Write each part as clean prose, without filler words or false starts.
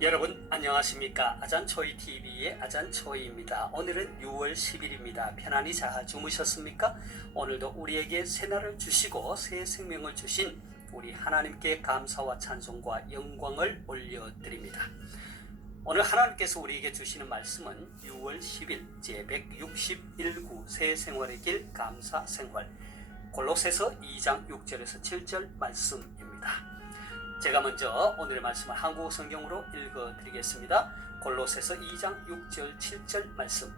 여러분 안녕하십니까? 아잔초이TV의 아잔초이입니다. 오늘은 6월 10일입니다. 편안히 잘 주무셨습니까? 오늘도 우리에게 새날을 주시고 새 생명을 주신 우리 하나님께 감사와 찬송과 영광을 올려드립니다. 오늘 하나님께서 우리에게 주시는 말씀은 6월 10일 제161구 새 생활의 길 감사 생활 골로새서 2장 6절에서 7절 말씀입니다. 제가 먼저 오늘의 말씀을 한국어 성경으로 읽어드리겠습니다. 골로새서 2장 6절 7절 말씀.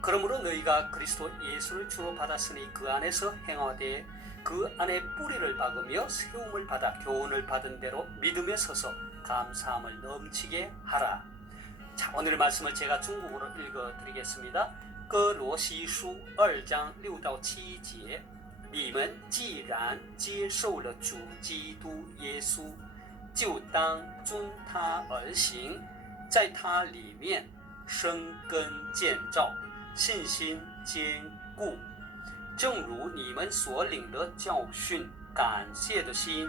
그러므로 너희가 그리스도 예수를 주로 받았으니 그 안에서 행하되 그 안에 뿌리를 박으며 세움을 받아 교훈을 받은 대로 믿음에 서서 감사함을 넘치게 하라. 자, 오늘의 말씀을 제가 중국어로 읽어드리겠습니다. 哥罗西书2章6到7节你们既然接受了主基督耶稣，就当遵他而行，在他里面生根建造，信心坚固。正如你们所领的教训，感谢的心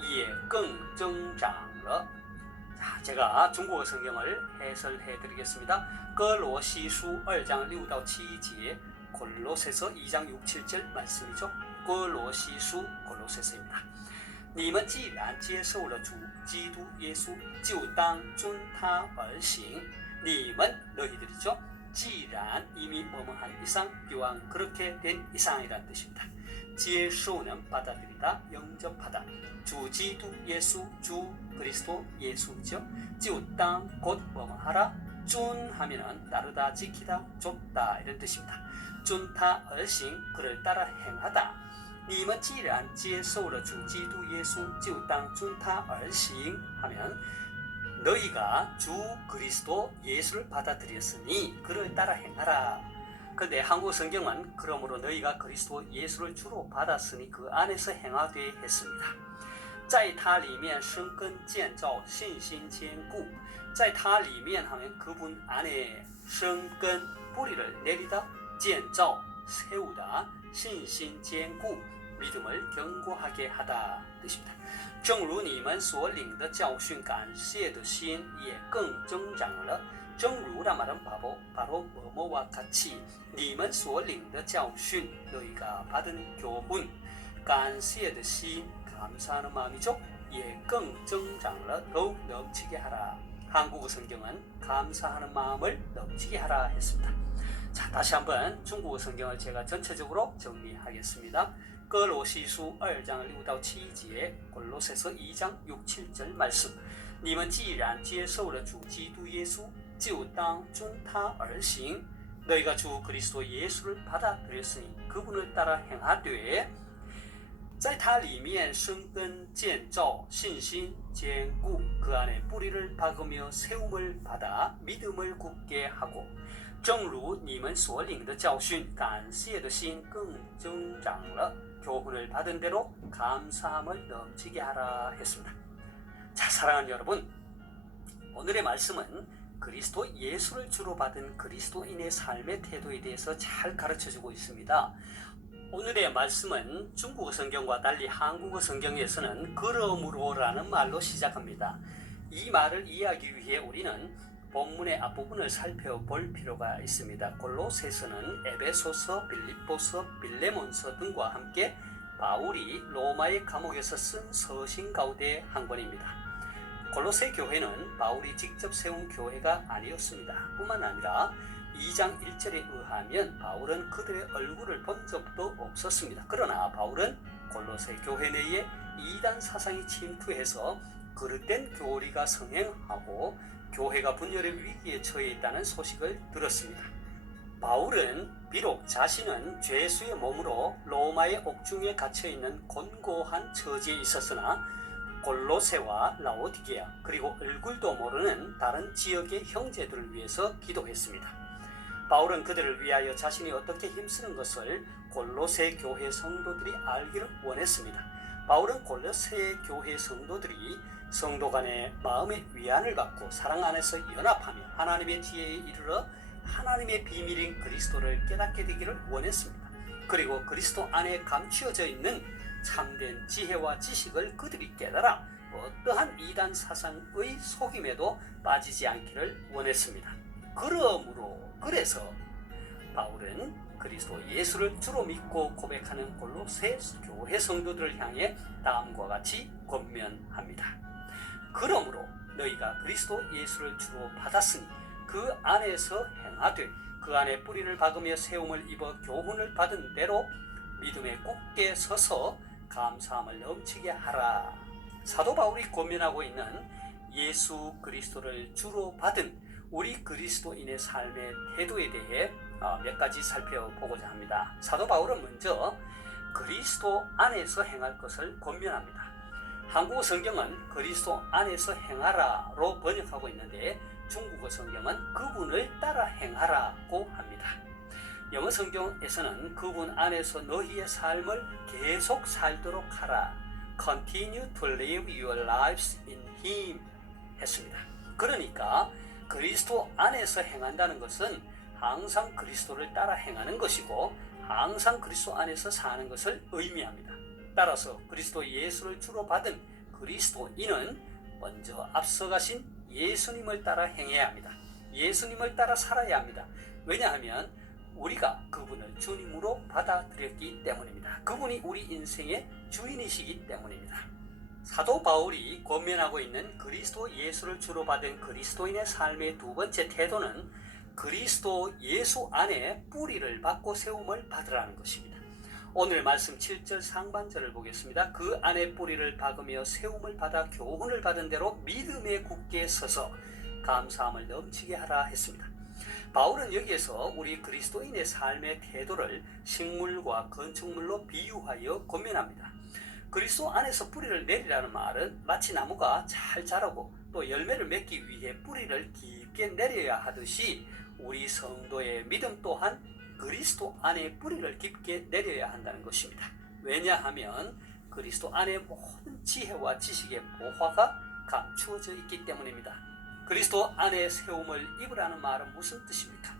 也更增长了。 자, 제가 중국어 성경을 해설해 드리겠습니다. 哥罗西书2장 6到7节 골로새서 2장 6, 7절 말씀이죠. 哥罗西书 골로새서입니다. 你们既然接受了主基督耶稣，就当遵他而行。你们 너희들이죠. 既然 이미 뭐뭐한 이상, 이왕 그렇게 된 이상이라는 뜻입니다. 接受는 받아들이다, 영접하다. 주基督 예수, 주 그리스도 예수죠. 就当 곧 뭐뭐하라. 遵 하면은 따르다, 지키다, 좁다 이런 뜻입니다. 遵他而行 그를 따라 행하다. 你们既然接受了主基督耶稣，就当遵他而行 하면 너희가 주 그리스도 예수를 받아들였으니 그를 따라 행하라. 근데 한국 성경은 그러므로 너희가 그리스도 예수를 주로 받았으니 그 안에서 행하되 했습니다. 在他里面生根建造信心坚固在他里面 하면 그분 안에生根 뿌리를 내리다建造 세우다 신신坚固 믿음을 견고하게 하다 뜻입니다. 正如你们所领的教训感谢的心也更增长了 正如란 말은 바로 뭐뭐와 같이 你们所领的教训 너희가 받은 교훈 感谢的心 감사하는 마음이죠. 예, 更增长了 더욱 넘치게 하라. 한국어 성경은 감사하는 마음을 넘치게 하라 했습니다. 자, 다시 한번 중국어 성경을 제가 전체적으로 정리하겠습니다. 哥罗西书2장6到7节 골로새서 2장 6, 7절 말씀. 你们既然接受了主基督耶稣，就当遵他而行。 너희가 주 그리스도 예수를 받아들였으니 그분을 따라 행하되 在他里面生根建造信心坚固 그 안에 뿌리를 박으며 세움을 받아 믿음을 굳게 하고 正如你们所领的教训感谢的心更增长了 교훈을 받은 대로 감사함을 넘치게 하라 했습니다. 자, 사랑하는 여러분, 오늘의 말씀은 그리스도 예수를 주로 받은 그리스도인의 삶의 태도에 대해서 잘 가르쳐주고 있습니다. 오늘의 말씀은 중국어 성경과 달리 한국어 성경에서는 그러므로라는 말로 시작합니다. 이 말을 이해하기 위해 우리는 본문의 앞부분을 살펴볼 필요가 있습니다. 골로새서는 에베소서, 빌립보서, 빌레몬서 등과 함께 바울이 로마의 감옥에서 쓴 서신 가운데 한 권입니다. 골로새 교회는 바울이 직접 세운 교회가 아니었습니다. 뿐만 아니라 2장 1절에 의하면 바울은 그들의 얼굴을 본 적도 없었습니다. 그러나 바울은 골로새 교회 내에 이단 사상이 침투해서 그릇된 교리가 성행하고 교회가 분열의 위기에 처해 있다는 소식을 들었습니다. 바울은 비록 자신은 죄수의 몸으로 로마의 옥중에 갇혀있는 곤고한 처지에 있었으나 골로새와 라오디게아 그리고 얼굴도 모르는 다른 지역의 형제들을 위해서 기도했습니다. 바울은 그들을 위하여 자신이 어떻게 힘쓰는 것을 골로새 교회 성도들이 알기를 원했습니다. 바울은 골로새 교회 성도들이 성도 간의 마음의 위안을 받고 사랑 안에서 연합하며 하나님의 지혜에 이르러 하나님의 비밀인 그리스도를 깨닫게 되기를 원했습니다. 그리고 그리스도 안에 감추어져 있는 참된 지혜와 지식을 그들이 깨달아 어떠한 이단 사상의 속임에도 빠지지 않기를 원했습니다. 그래서 바울은 그리스도 예수를 주로 믿고 고백하는 골로새 교회 성도들을 향해 다음과 같이 권면합니다. 그러므로 너희가 그리스도 예수를 주로 받았으니 그 안에서 행하되 그 안에 뿌리를 박으며 세움을 입어 교훈을 받은 대로 믿음에 굳게 서서 감사함을 넘치게 하라. 사도 바울이 권면하고 있는 예수 그리스도를 주로 받은 우리 그리스도인의 삶의 태도에 대해 몇 가지 살펴보고자 합니다. 사도 바울은 먼저 그리스도 안에서 행할 것을 권면합니다. 한국어 성경은 그리스도 안에서 행하라로 번역하고 있는데 중국어 성경은 그분을 따라 행하라고 합니다. 영어 성경에서는 그분 안에서 너희의 삶을 계속 살도록 하라. Continue to live your lives in Him 했습니다. 그러니까 그리스도 안에서 행한다는 것은 항상 그리스도를 따라 행하는 것이고 항상 그리스도 안에서 사는 것을 의미합니다. 따라서 그리스도 예수를 주로 받은 그리스도인은 먼저 앞서가신 예수님을 따라 행해야 합니다. 예수님을 따라 살아야 합니다. 왜냐하면 우리가 그분을 주님으로 받아들였기 때문입니다. 그분이 우리 인생의 주인이시기 때문입니다. 사도 바울이 권면하고 있는 그리스도 예수를 주로 받은 그리스도인의 삶의 두 번째 태도는 그리스도 예수 안에 뿌리를 받고 세움을 받으라는 것입니다. 오늘 말씀 7절 상반절을 보겠습니다. 그 안에 뿌리를 박으며 세움을 받아 교훈을 받은 대로 믿음에 굳게 서서 감사함을 넘치게 하라 했습니다. 바울은 여기에서 우리 그리스도인의 삶의 태도를 식물과 건축물로 비유하여 권면합니다. 그리스도 안에서 뿌리를 내리라는 말은 마치 나무가 잘 자라고 또 열매를 맺기 위해 뿌리를 깊게 내려야 하듯이 우리 성도의 믿음 또한 그리스도 안에 뿌리를 깊게 내려야 한다는 것입니다. 왜냐하면 그리스도 안에 모든 지혜와 지식의 보화가 감추어져 있기 때문입니다. 그리스도 안에 세움을 입으라는 말은 무슨 뜻입니까?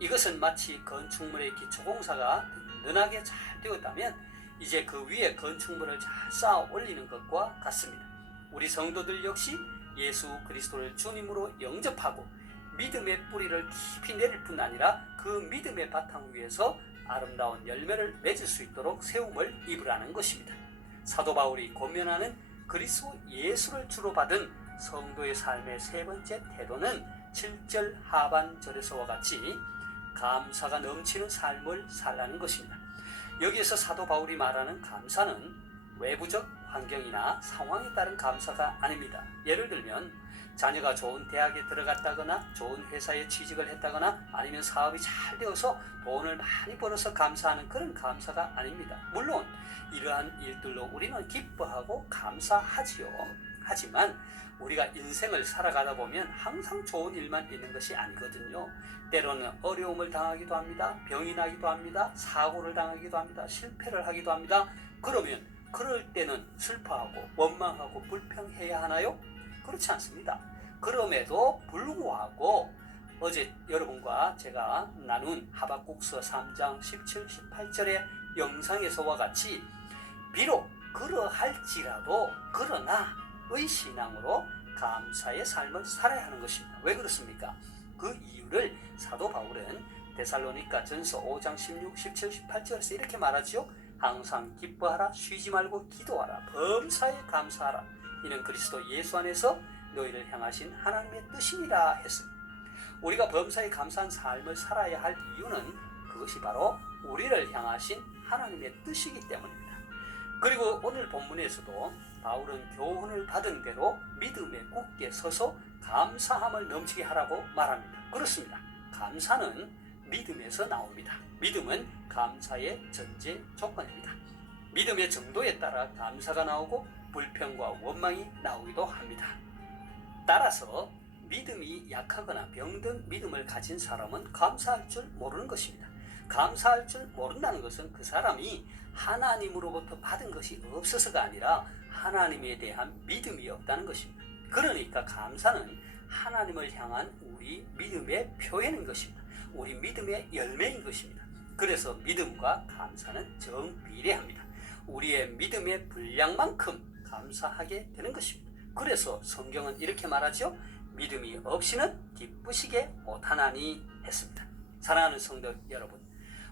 이것은 마치 건축물의 기초공사가 든든하게 잘 되었다면 이제 그 위에 건축물을 잘 쌓아 올리는 것과 같습니다. 우리 성도들 역시 예수 그리스도를 주님으로 영접하고 믿음의 뿌리를 깊이 내릴 뿐 아니라 그 믿음의 바탕 위에서 아름다운 열매를 맺을 수 있도록 세움을 입으라는 것입니다. 사도 바울이 권면하는 그리스도 예수를 주로 받은 성도의 삶의 세 번째 태도는 7절 하반절에서와 같이 감사가 넘치는 삶을 살라는 것입니다. 여기에서 사도 바울이 말하는 감사는 외부적 환경이나 상황에 따른 감사가 아닙니다. 예를 들면 자녀가 좋은 대학에 들어갔다거나 좋은 회사에 취직을 했다거나 아니면 사업이 잘 되어서 돈을 많이 벌어서 감사하는 그런 감사가 아닙니다. 물론 이러한 일들로 우리는 기뻐하고 감사하지요. 하지만 우리가 인생을 살아가다 보면 항상 좋은 일만 있는 것이 아니거든요. 때로는 어려움을 당하기도 합니다. 병이 나기도 합니다. 사고를 당하기도 합니다. 실패를 하기도 합니다. 그러면 그럴 때는 슬퍼하고 원망하고 불평해야 하나요? 그렇지 않습니다. 그럼에도 불구하고 어제 여러분과 제가 나눈 하박국서 3장 17, 18절의 영상에서와 같이 비록 그러할지라도 그러나의 신앙으로 감사의 삶을 살아야 하는 것입니다. 왜 그렇습니까? 그 이유를 사도 바울은 데살로니가 전서 5장 16, 17, 18절에서 이렇게 말하죠. 항상 기뻐하라, 쉬지 말고 기도하라, 범사에 감사하라. 이는 그리스도 예수 안에서 너희를 향하신 하나님의 뜻이니라 했습니다. 우리가 범사에 감사한 삶을 살아야 할 이유는 그것이 바로 우리를 향하신 하나님의 뜻이기 때문입니다. 그리고 오늘 본문에서도 바울은 교훈을 받은 대로 믿음에 굳게 서서 감사함을 넘치게 하라고 말합니다. 그렇습니다. 감사는 믿음에서 나옵니다. 믿음은 감사의 전제 조건입니다. 믿음의 정도에 따라 감사가 나오고 불평과 원망이 나오기도 합니다. 따라서 믿음이 약하거나 병든 믿음을 가진 사람은 감사할 줄 모르는 것입니다. 감사할 줄 모른다는 것은 그 사람이 하나님으로부터 받은 것이 없어서가 아니라 하나님에 대한 믿음이 없다는 것입니다. 그러니까 감사는 하나님을 향한 우리 믿음의 표현인 것입니다. 우리 믿음의 열매인 것입니다. 그래서 믿음과 감사는 정비례합니다. 우리의 믿음의 분량만큼 감사하게 되는 것입니다. 그래서 성경은 이렇게 말하죠. 믿음이 없이는 기쁘시게 못하나니 했습니다. 사랑하는 성도 여러분,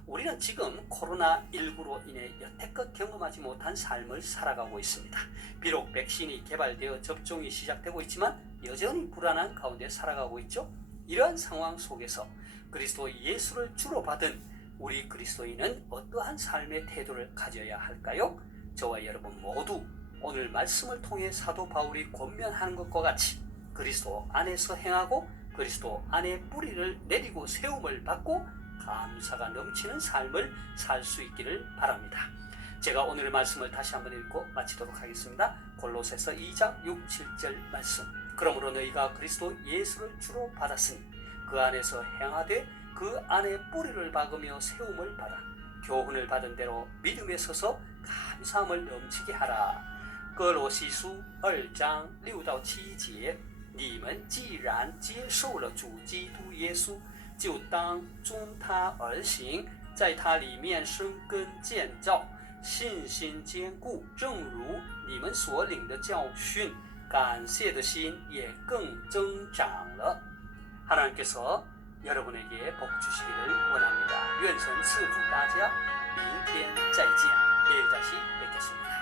우리는 지금 코로나19로 인해 여태껏 경험하지 못한 삶을 살아가고 있습니다. 비록 백신이 개발되어 접종이 시작되고 있지만 여전히 불안한 가운데 살아가고 있죠. 이러한 상황 속에서 그리스도 예수를 주로 받은 우리 그리스도인은 어떠한 삶의 태도를 가져야 할까요? 저와 여러분 모두 오늘 말씀을 통해 사도 바울이 권면하는 것과 같이 그리스도 안에서 행하고 그리스도 안에 뿌리를 내리고 세움을 받고 감사가 넘치는 삶을 살 수 있기를 바랍니다. 제가 오늘 말씀을 다시 한번 읽고 마치도록 하겠습니다. 골로새서 2장 6, 7절 말씀. 그러므로 너희가 그리스도 예수를 주로 받았으니 그 안에서 행하되 그 안에 뿌리를 박으며 세움을 받아 교훈을 받은 대로 믿음에 서서 감사함을 넘치게 하라. 哥罗西书2章6到7节，你们既然接受了主基督耶稣，就当遵他而行，在他里面生根建造，信心坚固，正如你们所领的教训，感谢的心也更增长了。 하나님께서 여러분에게 복 주시기를 원합니다. 愿神赐福大家，明天再见，내일 다시 뵙겠습니다.